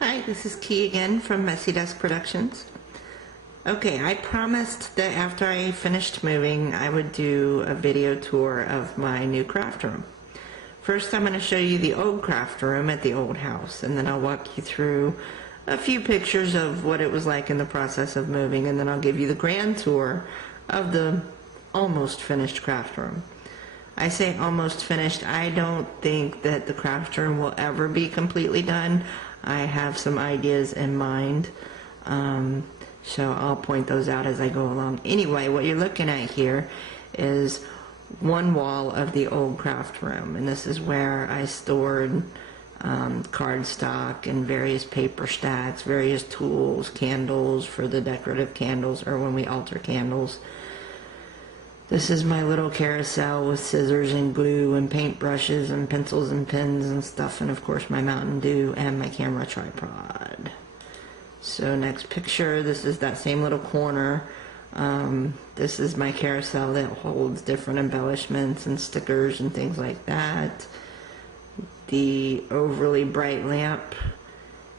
Hi, this is Key again from Messy Desk Productions. Okay, I promised that after I finished moving, I would do a video tour of my new craft room. First, I'm going to show you the old craft room at the old house, and then I'll walk you through a few pictures of what it was like in the process of moving, and then I'll give you the grand tour of the almost finished craft room. I say almost finished. I don't think that the craft room will ever be completely done. I have some ideas in mind, so I'll point those out as I go along. Anyway, what you're looking at here is one wall of the old craft room, and this is where I stored cardstock and various paper stacks, various tools, candles for the decorative candles, or when we alter candles. This is my little carousel with scissors and glue and paintbrushes and pencils and pens and stuff, and of course my Mountain Dew and my camera tripod. So next picture, this is that same little corner. This is my carousel that holds different embellishments and stickers and things like that. The overly bright lamp,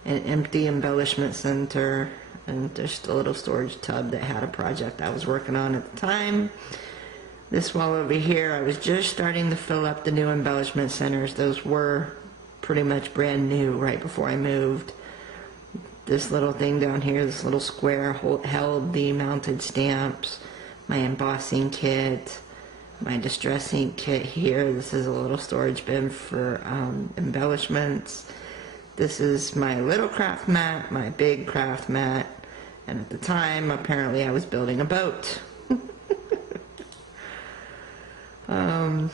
an empty embellishment center, and just a little storage tub that had a project I was working on at the time. This wall over here, I was just starting to fill up the new embellishment centers. Those were pretty much brand new right before I moved. This little thing down here, this little square, held the mounted stamps, my embossing kit, my distress ink kit here. This is a little storage bin for embellishments. This is my little craft mat, my big craft mat, and at the time, apparently I was building a boat.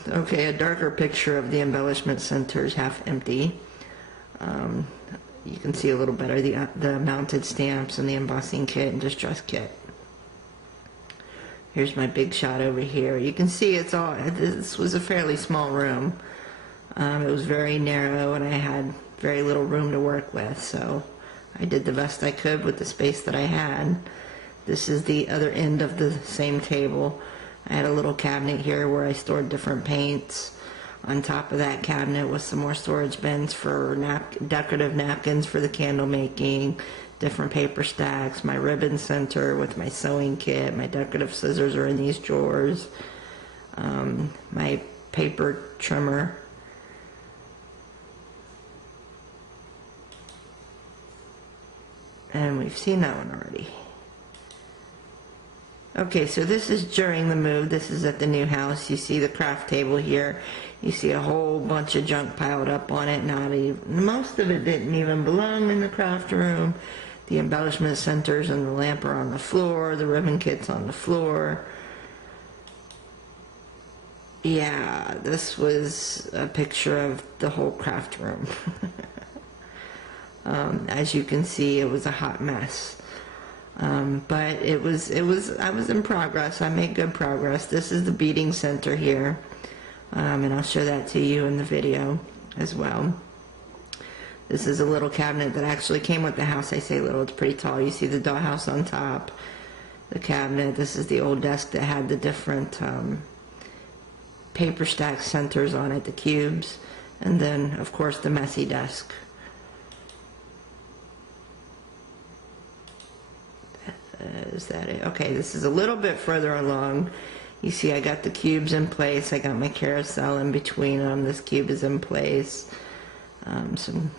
Okay, a darker picture of the embellishment centers, half empty. You can see a little better the mounted stamps and the embossing kit and distress kit. Here's my big shot over here. You can see this was a fairly small room. It was very narrow and I had very little room to work with, so I did the best I could with the space that I had. This is the other end of the same table. I had a little cabinet here where I stored different paints. On top of that cabinet was some more storage bins for decorative napkins for the candle making, different paper stacks, my ribbon center with my sewing kit, my decorative scissors are in these drawers, my paper trimmer. And we've seen that one already. Okay, so this is during the move. This is at the new house. You see the craft table here. You see a whole bunch of junk piled up on it. Most of it didn't even belong in the craft room. The embellishment centers and the lamp are on the floor. The ribbon kit's on the floor. Yeah, this was a picture of the whole craft room. As you can see, it was a hot mess. But I was in progress. I made good progress. This is the beading center here, and I'll show that to you in the video as well. This is a little cabinet that actually came with the house. I say little, it's pretty tall. You see the dollhouse on top, the cabinet. This is the old desk that had the different paper stack centers on it, the cubes, and then of course the messy desk. Is that it? Okay, this is a little bit further along. You see I got the cubes in place. I got my carousel in between them. This cube is in place. Some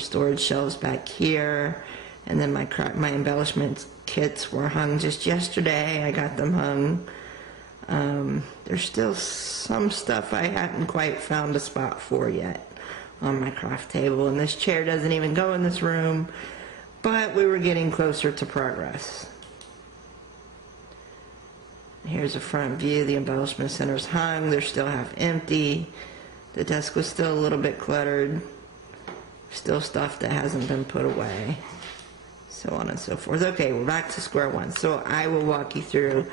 storage shelves back here. And then my embellishment kits were hung just yesterday. I got them hung. There's still some stuff I hadn't quite found a spot for yet on my craft table. And this chair doesn't even go in this room. But we were getting closer to progress. Here's a front view. The embellishment center's hung. They're still half empty. The desk was still a little bit cluttered. Still stuff that hasn't been put away. So on and so forth. Okay, we're back to square one. So I will walk you through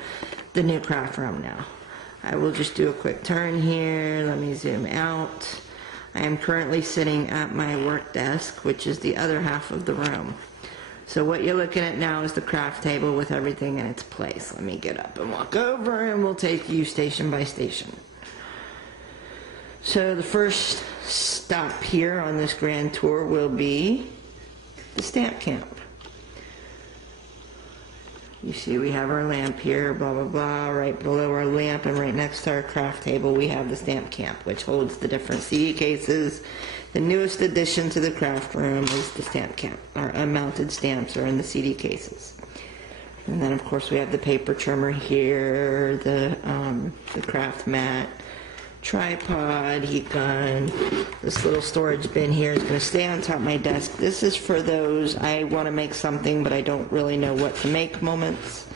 the new craft room now. I will just do a quick turn here. Let me zoom out. I am currently sitting at my work desk, which is the other half of the room. So what you're looking at now is the craft table with everything in its place. Let me get up and walk over and we'll take you station by station. So the first stop here on this grand tour will be the stamp camp. You see we have our lamp here, blah, blah, blah. Right below our lamp and right next to our craft table, we have the stamp camp, which holds the different CD cases. The newest addition to the craft room is the stamp camp. Our unmounted stamps are in the CD cases. And then, of course, we have the paper trimmer here, the craft mat, tripod, heat gun. This little storage bin here is going to stay on top of my desk. This is for those I want to make something but I don't really know what to make moments.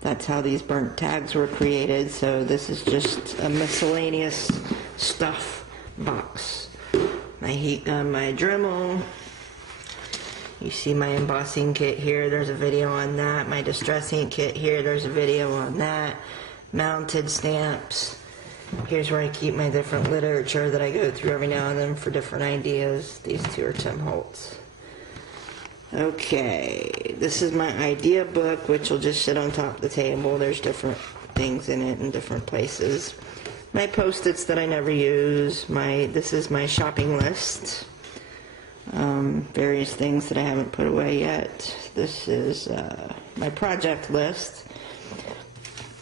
That's how these burnt tags were created. So this is just a miscellaneous stuff box. My heat gun, my Dremel. You see my embossing kit here, there's a video on that. My distress ink kit here, there's a video on that. Mounted stamps. Here's where I keep my different literature that I go through every now and then for different ideas. These two are Tim Holtz. Okay, this is my idea book, which will just sit on top of the table. There's different things in it in different places. My Post-its that I never use. This is my shopping list. Various things that I haven't put away yet. This is my project list.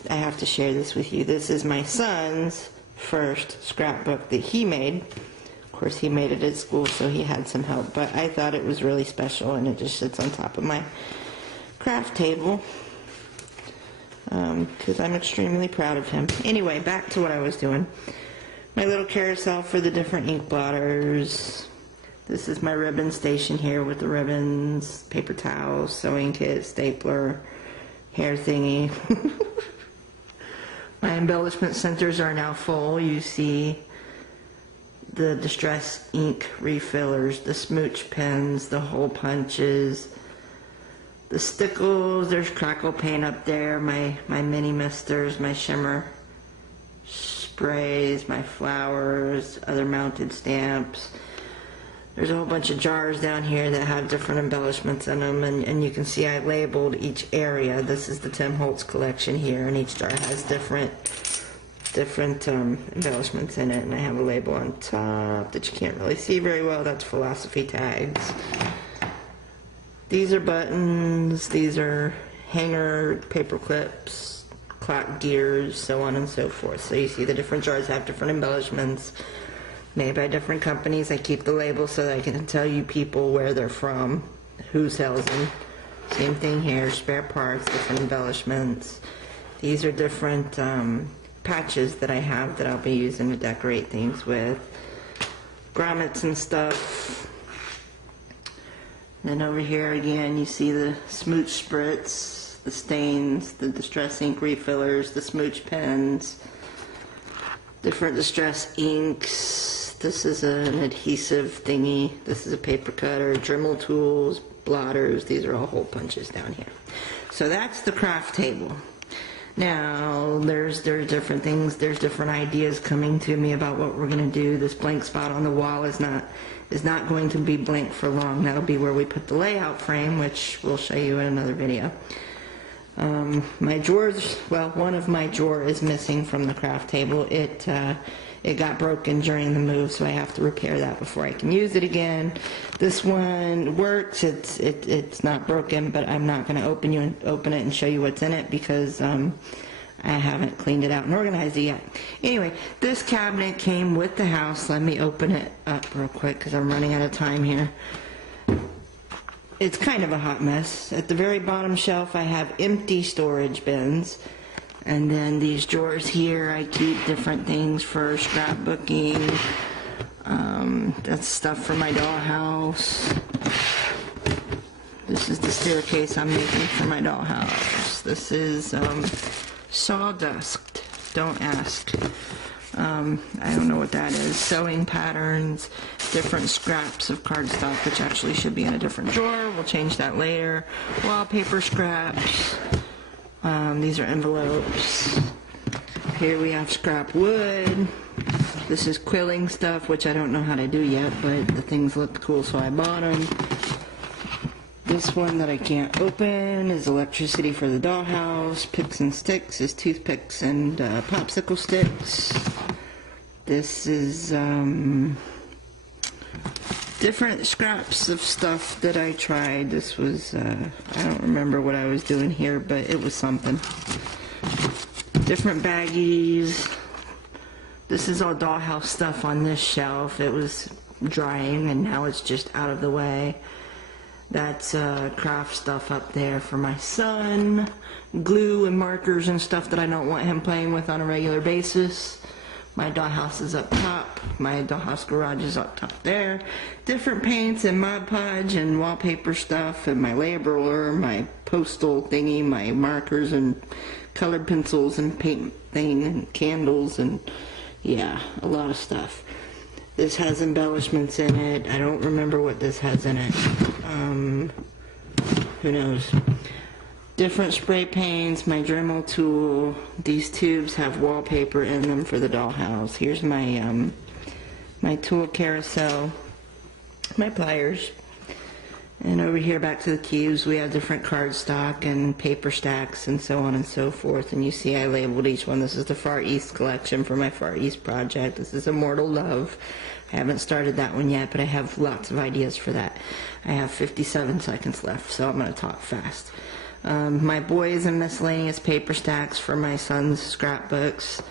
I have to share this with you. This is my son's first scrapbook that he made. Of course, he made it at school, so he had some help, but I thought it was really special, and it just sits on top of my craft table because I'm extremely proud of him. Anyway, back to what I was doing. My little carousel for the different ink blotters. This is my ribbon station here with the ribbons, paper towels, sewing kit, stapler, hair thingy. My embellishment centers are now full. You see the distress ink refillers, the smooch pens, the hole punches, the stickles. There's crackle paint up there, my mini misters, my shimmer sprays, my flowers, other mounted stamps. There's a whole bunch of jars down here that have different embellishments in them, and you can see I labeled each area. This is the Tim Holtz collection here, and each jar has different embellishments in it, and I have a label on top that you can't really see very well. That's philosophy tags. These are buttons, these are hanger paper clips, clock gears, so on and so forth. So you see the different jars have different embellishments made by different companies. I keep the labels so that I can tell you people where they're from, who sells them. Same thing here, spare parts, different embellishments. These are different patches that I have that I'll be using to decorate things with. Grommets and stuff. Then over here again you see the smooch spritz, the stains, the distress ink refillers, the smooch pens, different distress inks. This is an adhesive thingy. This is a paper cutter, Dremel tools, blotters. These are all hole punches down here. So that's the craft table. Now there's different things. There's different ideas coming to me about what we're going to do. This blank spot on the wall is not going to be blank for long. That'll be where we put the layout frame, which we'll show you in another video. My drawers, well, one of my drawer is missing from the craft table. It got broken during the move, so I have to repair that before I can use it again. This one works. It's not broken, but I'm not going to open it and show you what's in it because I haven't cleaned it out and organized it yet. Anyway, this cabinet came with the house. Let me open it up real quick because I'm running out of time here. It's kind of a hot mess. At the very bottom shelf, I have empty storage bins. And then these drawers here, I keep different things for scrapbooking. That's stuff for my dollhouse. This is the staircase I'm making for my dollhouse. This is sawdust. Don't ask. I don't know what that is. Sewing patterns, different scraps of cardstock, which actually should be in a different drawer. We'll change that later. Wallpaper scraps. These are envelopes. Here we have scrap wood. This is quilling stuff, which I don't know how to do yet, but the things look cool, so I bought them. This one that I can't open is electricity for the dollhouse. Picks and sticks is toothpicks and popsicle sticks. This is different scraps of stuff that I tried. This was, I don't remember what I was doing here, but it was something. Different baggies. This is all dollhouse stuff on this shelf. It was drying and now it's just out of the way. That's craft stuff up there for my son. Glue and markers and stuff that I don't want him playing with on a regular basis. My dollhouse is up top. My dollhouse garage is up top there. Different paints and Mod Podge and wallpaper stuff, and my labeler, my postal thingy, my markers and colored pencils and paint thing and candles, and yeah, a lot of stuff. This has embellishments in it. I don't remember what this has in it. Who knows? Different spray paints, my Dremel tool. These tubes have wallpaper in them for the dollhouse. Here's my my tool carousel, my pliers. And over here back to the cubes, we have different cardstock and paper stacks and so on and so forth. And you see I labeled each one. This is the Far East collection for my Far East project. This is Immortal Love. I haven't started that one yet, but I have lots of ideas for that. I have 57 seconds left, so I'm going to talk fast. My boys and miscellaneous paper stacks for my son's scrapbooks.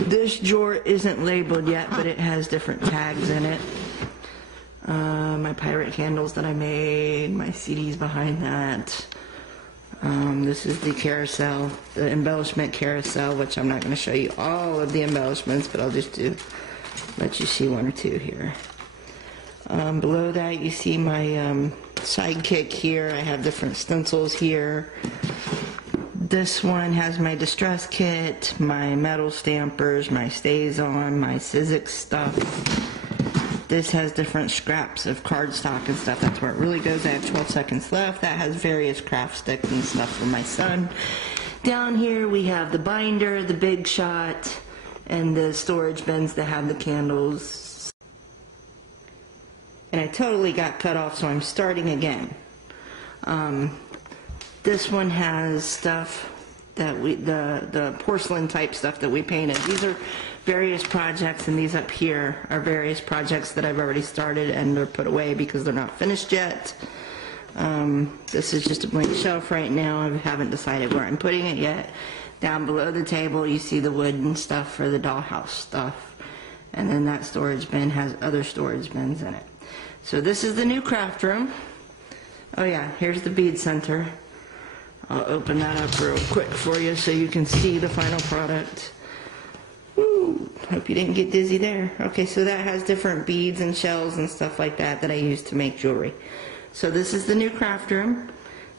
This drawer isn't labeled yet, but it has different tags in it. My pirate candles that I made, my CDs behind that. This is the carousel, the embellishment carousel, which I'm not going to show you all of the embellishments, but I'll just let you see one or two here. Below that you see my sidekick here. I have different stencils here. This one has my distress kit, my metal stampers, my StazOn, my Sizzix stuff. This has different scraps of cardstock and stuff. That's where it really goes. I have 12 seconds left. That has various craft sticks and stuff for my son. Down here we have the binder, the Big Shot, and the storage bins that have the candles. And I totally got cut off, so I'm starting again. This one has stuff that the porcelain type stuff that we painted. These are various projects, and these up here are various projects that I've already started and they're put away because they're not finished yet. This is just a blank shelf right now. I haven't decided where I'm putting it yet. Down below the table you see the wood and stuff for the dollhouse stuff. And then that storage bin has other storage bins in it. So this is the new craft room. Oh yeah, here's the bead center. I'll open that up real quick for you so you can see the final product. Woo, hope you didn't get dizzy there. Okay, so that has different beads and shells and stuff like that that I use to make jewelry. So this is the new craft room.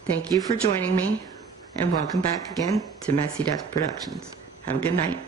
Thank you for joining me, and welcome back again to Messy Desk Productions. Have a good night.